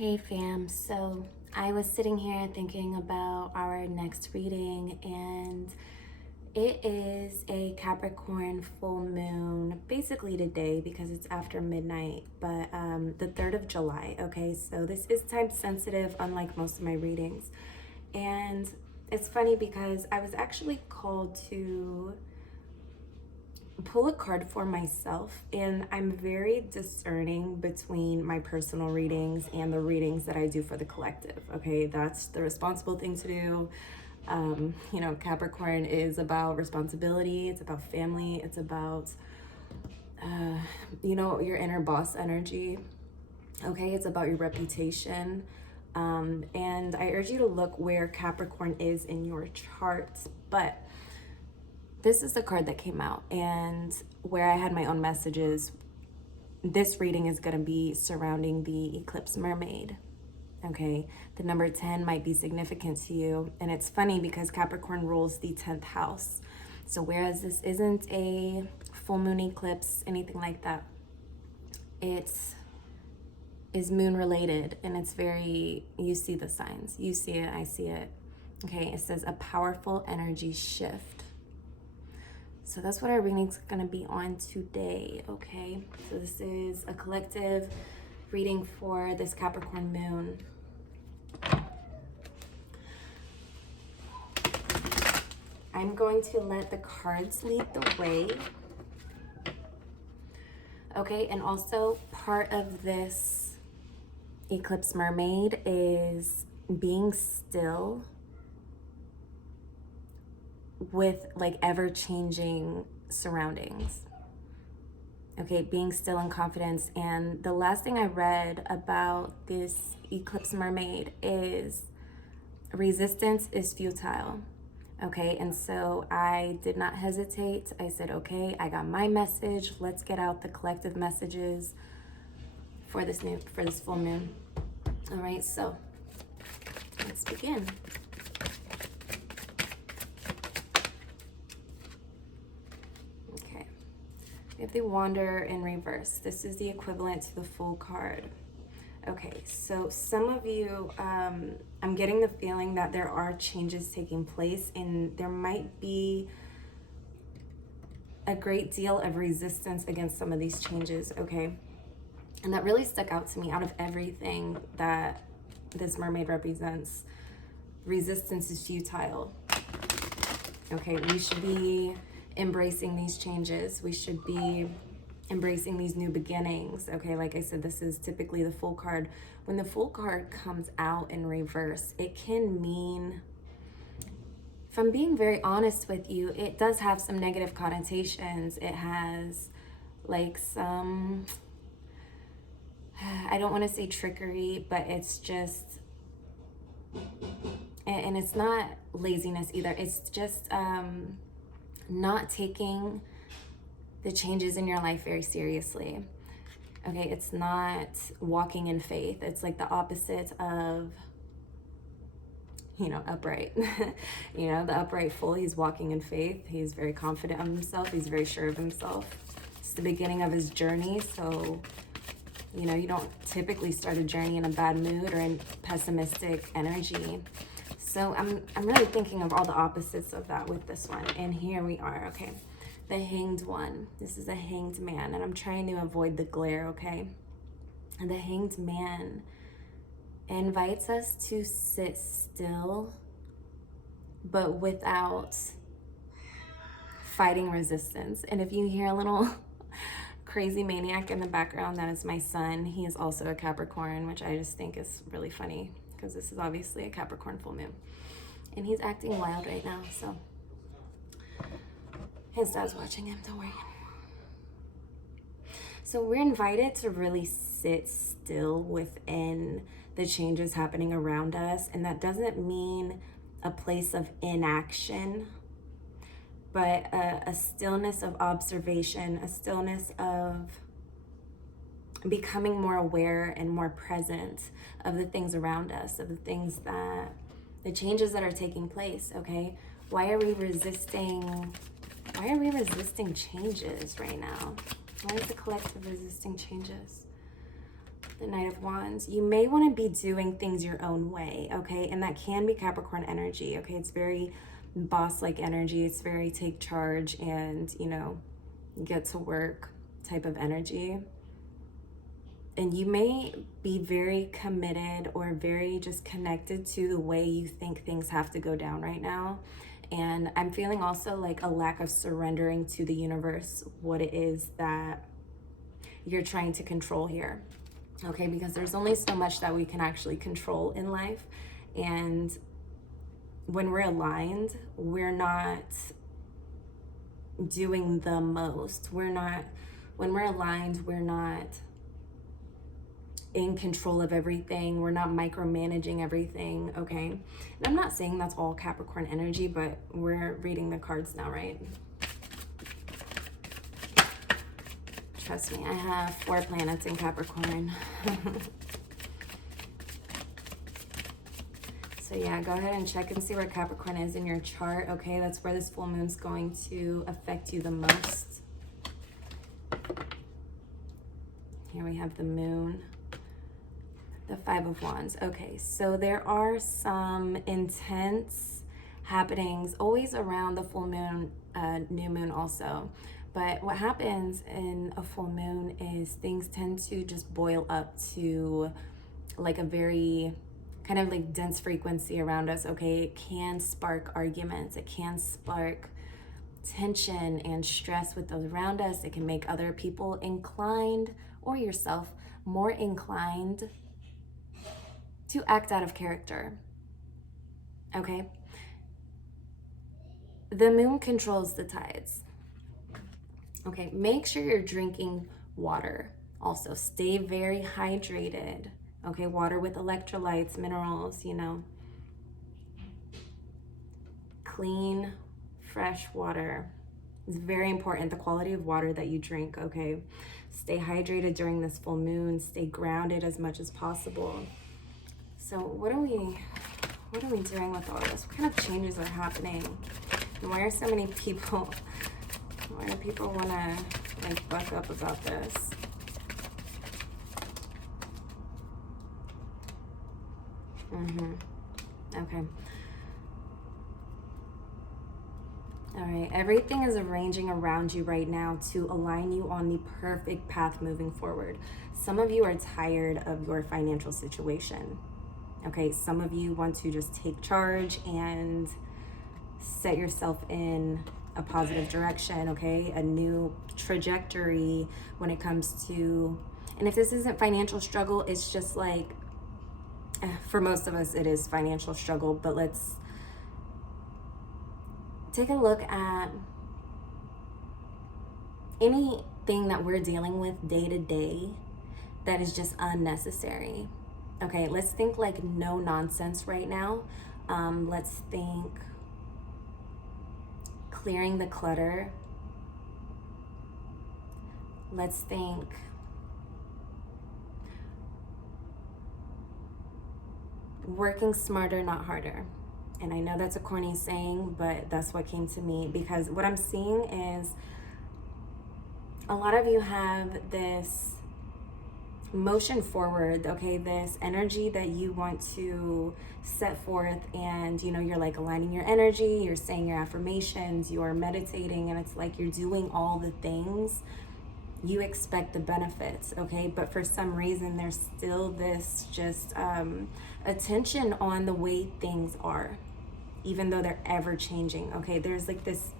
Hey fam, so I was sitting here thinking about our next reading, and it is a Capricorn full moon, basically today because it's after midnight, but the 3rd of July, okay? So this is time sensitive, unlike most of my readings. And it's funny because I was actually called to pull a card for myself, and I'm very discerning between my personal readings and the readings that I do for the collective. Okay, that's the responsible thing to do. Capricorn is about responsibility, it's about family, it's about your inner boss energy. Okay, it's about your reputation. And I urge you to look where Capricorn is in your charts. But this is the card that came out, and where I had my own messages, this reading is going to be surrounding the eclipse mermaid. Okay, the number 10 might be significant to you, and it's funny because Capricorn rules the 10th house. So whereas this isn't a full moon eclipse, anything like that, it is moon related, and it's very, you see the signs, you see it, I see it. Okay, it says a powerful energy shift. So that's what our reading's gonna be on today, okay? So this is a collective reading for this Capricorn moon. I'm going to let the cards lead the way. Okay, and also part of this eclipse mermaid is being still with like ever-changing surroundings. Okay, being still in confidence. And the last thing I read about this eclipse mermaid is resistance is futile. Okay, and so I did not hesitate. I said, okay, I got my message. Let's get out the collective messages for this full moon. All right, so let's begin. We have the Wanderer in reverse. This is the equivalent to the Fool card. Okay, so some of you, I'm getting the feeling that there are changes taking place, and there might be a great deal of resistance against some of these changes, okay? And that really stuck out to me out of everything that this mermaid represents. Resistance is futile. Okay, we should be embracing these changes. We should be embracing these new beginnings. Okay, like I said, this is typically the Fool card. When the Fool card comes out in reverse, it can mean, if I'm being very honest with you, it does have some negative connotations. It has like some, I don't want to say trickery, but it's just, and it's not laziness either. It's just not taking the changes in your life very seriously. Okay, it's not walking in faith. It's like the opposite of, upright. The upright Fool, he's walking in faith. He's very confident of himself. He's very sure of himself. It's the beginning of his journey. So, you don't typically start a journey in a bad mood or in pessimistic energy. So I'm really thinking of all the opposites of that with this one. And here we are, okay? The Hanged One. This is a hanged man, and I'm trying to avoid the glare, okay? And the Hanged Man invites us to sit still, but without fighting resistance. And if you hear a little crazy maniac in the background, that is my son. He is also a Capricorn, which I just think is really funny, because this is obviously a Capricorn full moon. And he's acting wild right now, so his dad's watching him, don't worry. So we're invited to really sit still within the changes happening around us, and that doesn't mean a place of inaction, but a stillness of observation, a stillness of becoming more aware and more present of the things around us, of the changes that are taking place, okay? Why are we resisting changes right now? Why is the collective resisting changes? The Knight of Wands. You may want to be doing things your own way, okay? And that can be Capricorn energy, okay? It's very boss-like energy. It's very take charge and, you know, get to work type of energy. And you may be very committed or very just connected to the way you think things have to go down right now. And I'm feeling also like a lack of surrendering to the universe, what it is that you're trying to control here. Okay, because there's only so much that we can actually control in life. And when we're aligned, we're not doing the most. When we're aligned, we're not in control of everything. We're not micromanaging everything, okay? And I'm not saying that's all Capricorn energy, but we're reading the cards now, right? Trust me, I have 4 planets in Capricorn. So yeah, go ahead and check and see where Capricorn is in your chart, okay? That's where this full moon's going to affect you the most. Here we have the moon, the 5 of Wands. Okay, so there are some intense happenings always around the full moon, new moon also. But what happens in a full moon is things tend to just boil up to like a very kind of like dense frequency around us, okay? It can spark arguments. It can spark tension and stress with those around us. It can make other people inclined, or yourself, more inclined to act out of character, okay? The moon controls the tides. Okay, make sure you're drinking water. Also, stay very hydrated. Okay, water with electrolytes, minerals, you know. Clean, fresh water. It's very important, the quality of water that you drink, okay? Stay hydrated during this full moon. Stay grounded as much as possible. So what are we doing with all this? What kind of changes are happening? And why are so many people... Why do people want to like buck up about this? Okay. All right. Everything is arranging around you right now to align you on the perfect path moving forward. Some of you are tired of your financial situation. Okay. Some of you want to just take charge and set yourself in a positive direction, okay? A new trajectory when it comes to, and if this isn't financial struggle, it's just like, for most of us, it is financial struggle, but let's take a look at anything that we're dealing with day to day that is just unnecessary. Okay, let's think like no nonsense right now. Let's think clearing the clutter. Let's think working smarter, not harder. And I know that's a corny saying, but that's what came to me, because what I'm seeing is a lot of you have this motion forward, okay, this energy that you want to set forth, and you know, you're like aligning your energy, you're saying your affirmations, you're meditating, and it's like you're doing all the things, you expect the benefits, okay, but for some reason there's still this just attention on the way things are, even though they're ever changing, okay? There's like this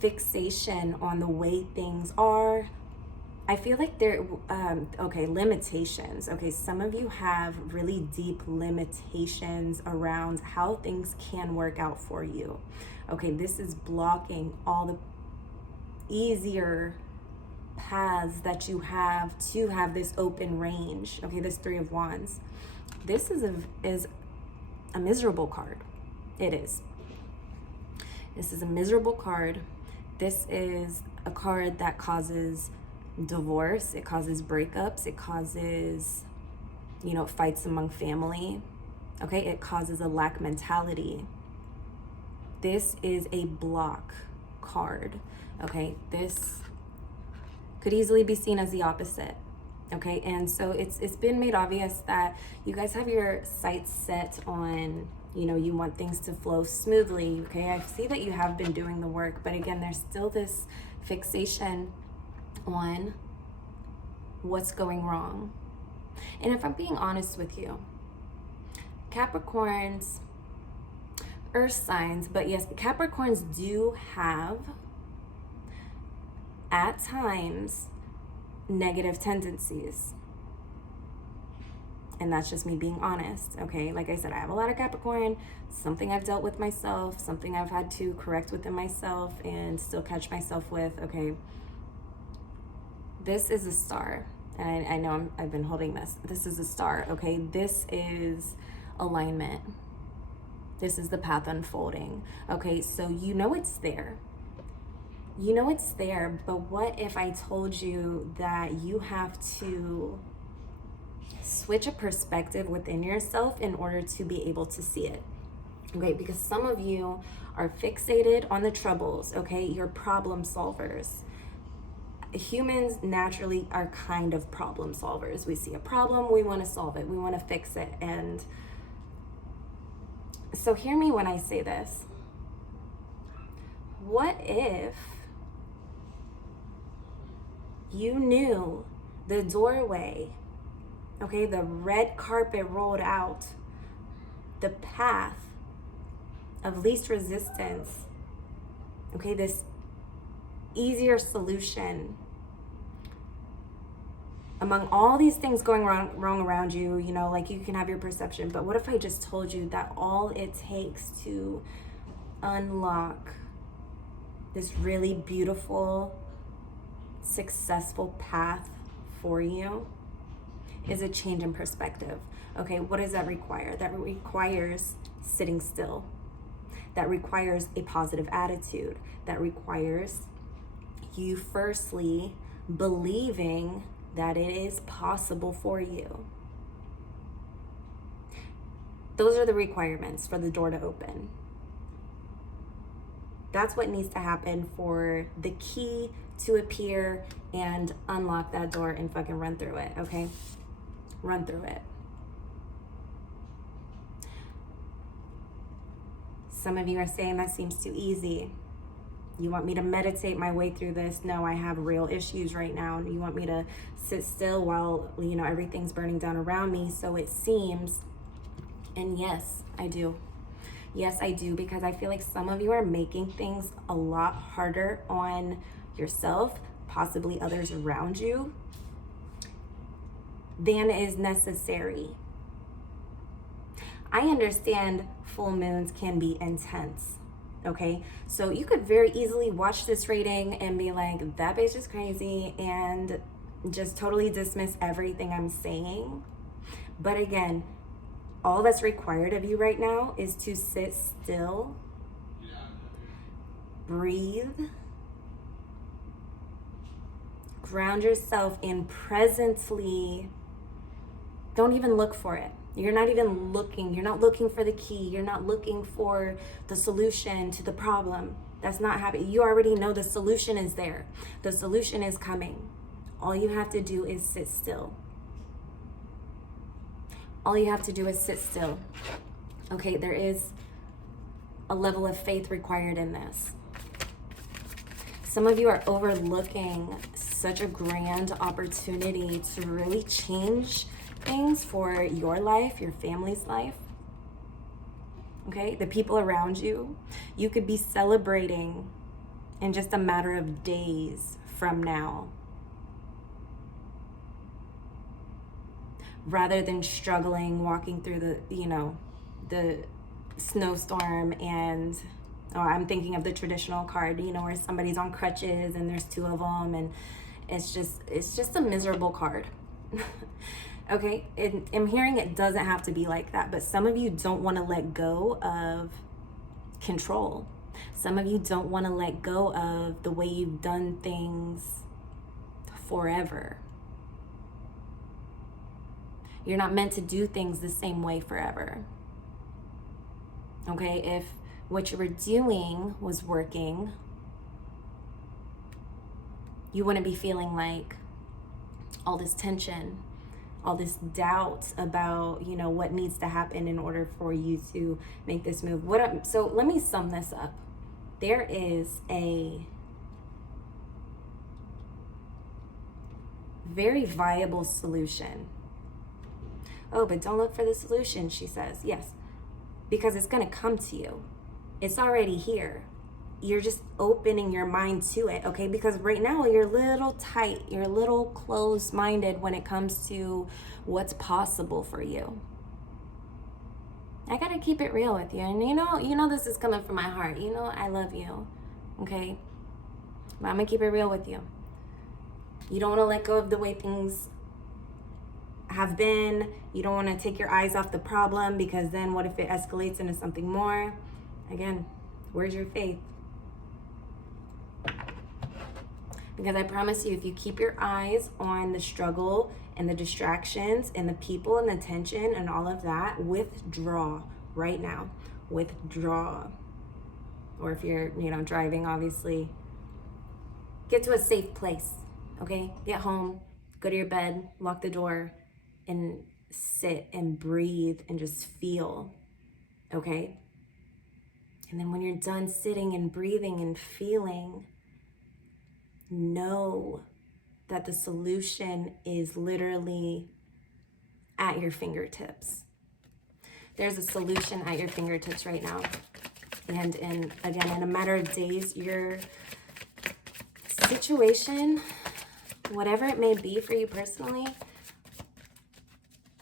fixation on the way things are. I feel like there, okay, limitations. Okay, some of you have really deep limitations around how things can work out for you. Okay, this is blocking all the easier paths that you have to have this open range. Okay, this 3 of Wands. This is a miserable card. It is. This is a miserable card. This is a card that causes divorce, it causes breakups, it causes, you know, fights among family, okay? It causes a lack mentality. This is a block card, okay? This could easily be seen as the opposite. Okay, and so it's been made obvious that you guys have your sights set on, you know, you want things to flow smoothly. Okay, I see that you have been doing the work, but again, there's still this fixation on what's going wrong. And if I'm being honest with you, Capricorns, earth signs, but yes, Capricorns do have at times negative tendencies. And that's just me being honest, okay? Like I said, I have a lot of Capricorn, something I've dealt with myself, something I've had to correct within myself and still catch myself with, okay? This is a star. And I know I've been holding this. This is a star, okay? This is alignment. This is the path unfolding, okay? So you know it's there. You know it's there, but what if I told you that you have to switch a perspective within yourself in order to be able to see it? Okay, because some of you are fixated on the troubles, okay? You're problem solvers. Humans naturally are kind of problem solvers. We see a problem, we want to solve it, we want to fix it. And so hear me when I say this. What if you knew the doorway, okay, the red carpet rolled out, the path of least resistance, okay, this easier solution among all these things going wrong around you, you know, like you can have your perception, but what if I just told you that all it takes to unlock this really beautiful, successful path for you is a change in perspective? Okay, what does that require? That requires sitting still. That requires a positive attitude. That requires you firstly believing that it is possible for you. Those are the requirements for the door to open. That's what needs to happen for the key to appear and unlock that door and fucking run through it, okay? Run through it. Some of you are saying that seems too easy. You want me to meditate my way through this? No, I have real issues right now. And you want me to sit still while, you know, everything's burning down around me, so it seems. And yes, I do. Yes, I do, because I feel like some of you are making things a lot harder on yourself, possibly others around you, than is necessary. I understand full moons can be intense, okay? So you could very easily watch this reading and be like, that bitch is crazy, and just totally dismiss everything I'm saying. But again, all that's required of you right now is to sit still, breathe, ground yourself, and presently, don't even look for it. You're not even looking. You're not looking for the key. You're not looking for the solution to the problem. That's not happening. You already know the solution is there. The solution is coming. All you have to do is sit still. All you have to do is sit still. Okay, there is a level of faith required in this. Some of you are overlooking such a grand opportunity to really change things for your life, your family's life, okay, the people around you. You could be celebrating in just a matter of days from now, rather than struggling, walking through the, you know, the snowstorm. And I'm thinking of the traditional card, you know, where somebody's on crutches and there's two of them, and it's just a miserable card. Okay, I'm hearing it doesn't have to be like that, but some of you don't want to let go of control. Some of you don't want to let go of the way you've done things forever. You're not meant to do things the same way forever. Okay, if what you were doing was working, you wouldn't be feeling like, all this tension, all this doubt about, you know, what needs to happen in order for you to make this move. So let me sum this up. There is a very viable solution. Oh, but don't look for the solution, she says. Yes, because it's going to come to you. It's already here. You're just opening your mind to it, okay? Because right now you're a little tight, you're a little closed-minded when it comes to what's possible for you. I gotta keep it real with you, and you know this is coming from my heart. You know I love you, okay? But I'm gonna keep it real with you. You don't want to let go of the way things have been. You don't want to take your eyes off the problem, because then what if it escalates into something more? Again, where's your faith? Because I promise you, if you keep your eyes on the struggle and the distractions and the people and the tension and all of that, withdraw right now. Withdraw. Or if you're, driving, obviously, get to a safe place, okay? Get home, go to your bed, lock the door, and sit and breathe and just feel, okay? And then when you're done sitting and breathing and feeling, know that the solution is literally at your fingertips. There's a solution at your fingertips right now. And in a matter of days, your situation, whatever it may be for you personally,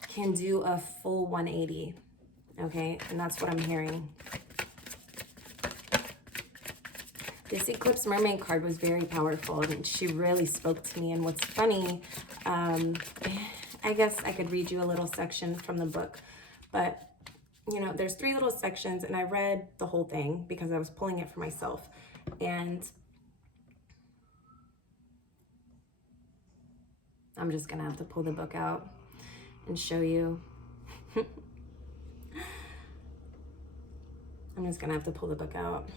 can do a full 180, okay? And that's what I'm hearing. This Eclipse Mermaid card was very powerful, and she really spoke to me. And what's funny, I guess I could read you a little section from the book, but there's 3 little sections, and I read the whole thing because I was pulling it for myself. And I'm just gonna have to pull the book out and show you. I'm just gonna have to pull the book out.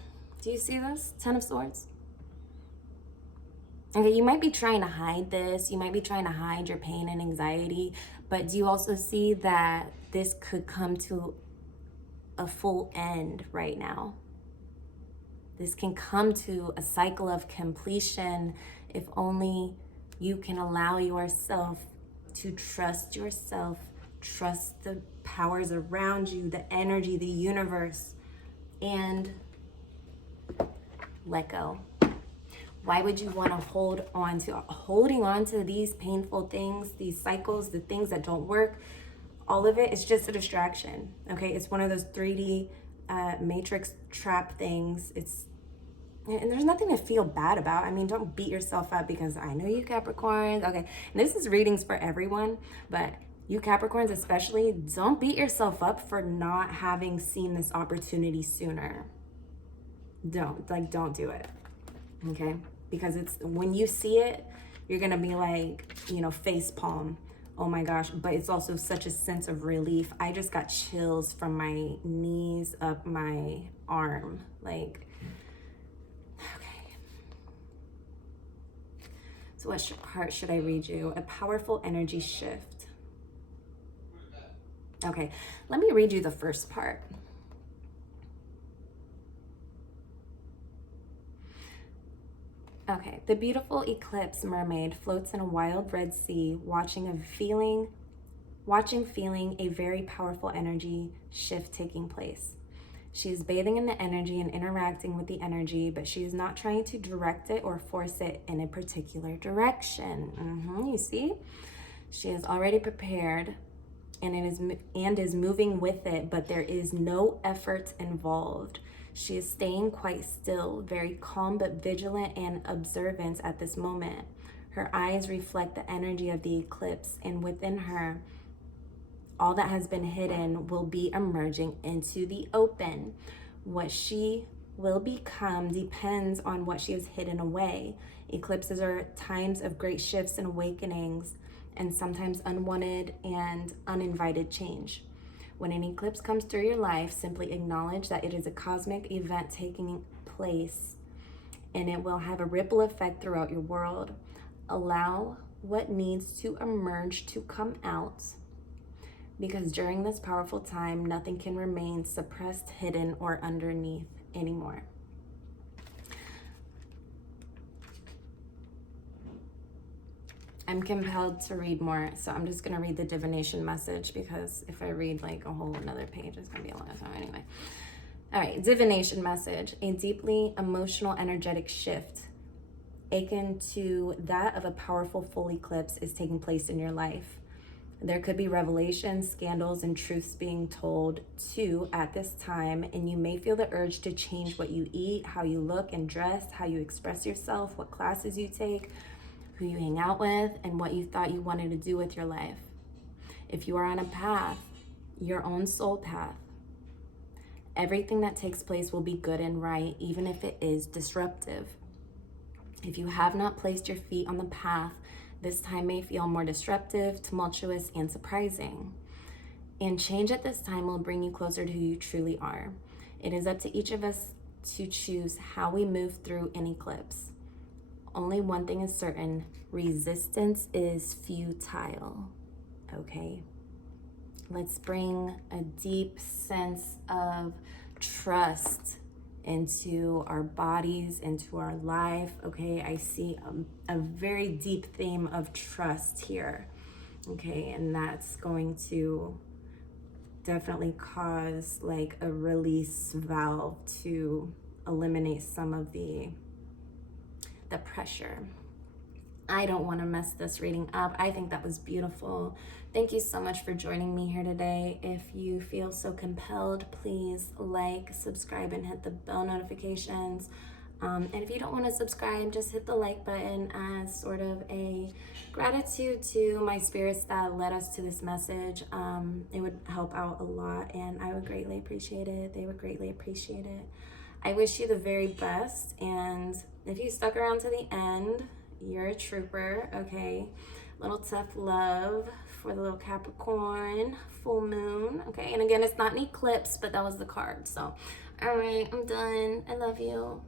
Do you see this? 10 of Swords. Okay, you might be trying to hide this. You might be trying to hide your pain and anxiety, but do you also see that this could come to a full end right now? This can come to a cycle of completion if only you can allow yourself to trust yourself, trust the powers around you, the energy, the universe, and let go. Why would you want to holding on to these painful things, these cycles, the things that don't work? All of it is just a distraction, okay? It's one of those 3D matrix trap things. And there's nothing to feel bad about. I mean, don't beat yourself up, because I know you Capricorns, okay? And this is readings for everyone, but you Capricorns especially, don't beat yourself up for not having seen this opportunity sooner. Don't do it, okay? Because it's when you see it, you're gonna be like, face palm. Oh my gosh, but it's also such a sense of relief. I just got chills from my knees up my arm. Like, okay. So what part should I read you? A powerful energy shift. Okay, let me read you the first part. Okay, the beautiful eclipse mermaid floats in a wild red sea, watching feeling a very powerful energy shift taking place. She is bathing in the energy and interacting with the energy, but she is not trying to direct it or force it in a particular direction. You see? She is already prepared and is moving with it, but there is no effort involved. She is staying quite still, very calm but vigilant and observant at this moment. Her eyes reflect the energy of the eclipse, and within her, all that has been hidden will be emerging into the open. What she will become depends on what she has hidden away. Eclipses are times of great shifts and awakenings, and sometimes unwanted and uninvited change. When an eclipse comes through your life, simply acknowledge that it is a cosmic event taking place, and it will have a ripple effect throughout your world. Allow what needs to emerge to come out, because during this powerful time, nothing can remain suppressed, hidden, or underneath anymore. I'm compelled to read more, so I'm just going to read the divination message, because if I read like a whole another page, it's going to be a lot of time anyway. All right, divination message. A deeply emotional, energetic shift akin to that of a powerful full eclipse is taking place in your life. There could be revelations, scandals, and truths being told too at this time, and you may feel the urge to change what you eat, how you look and dress, how you express yourself, what classes you take, who you hang out with, and what you thought you wanted to do with your life. If you are on a path, your own soul path, everything that takes place will be good and right, even if it is disruptive. If you have not placed your feet on the path, this time may feel more disruptive, tumultuous, and surprising. And change at this time will bring you closer to who you truly are. It is up to each of us to choose how we move through an eclipse. Only one thing is certain: resistance is futile. Okay? Let's bring a deep sense of trust into our bodies, into our life. Okay, I see a very deep theme of trust here. Okay, and that's going to definitely cause like a release valve to eliminate some of the pressure. I don't want to mess this reading up. I think that was beautiful. Thank you so much for joining me here today. If you feel so compelled, please like, subscribe, and hit the bell notifications. And if you don't want to subscribe, just hit the like button as sort of a gratitude to my spirits that led us to this message. It would help out a lot, and I would greatly appreciate it. They would greatly appreciate it. I wish you the very best, and if you stuck around to the end, you're a trooper. Okay, little tough love for the little Capricorn full moon. Okay, and again, it's not an eclipse, but that was the card. So all right, I'm done. I love you.